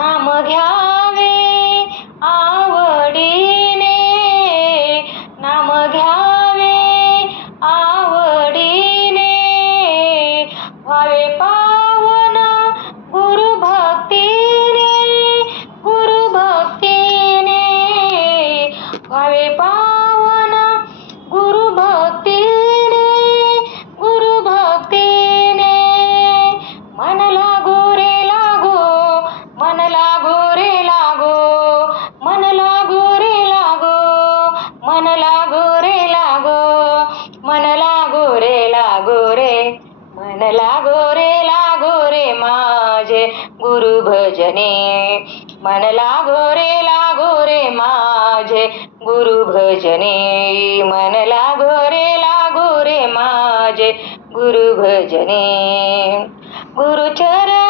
नाम घ्यावे आवडीने, नाम घ्यावे आवडीने, व्हावे पावन गुरु भक्तीने, गुरु भक्तीने, व्हावे पावन गुरु भक्तीने, गुरु भक्तीने. मन लागो रे लागो, मन लागो रे लागो, मन लागो रे लागो, मन लागो रे लागो, मन लागो रे लागो रे, मन लागो रे माझे गुरु भजने, मन लागो रे माझे गुरु भजने, मन लागो रे माझे गुरु भजने. गुरु चरण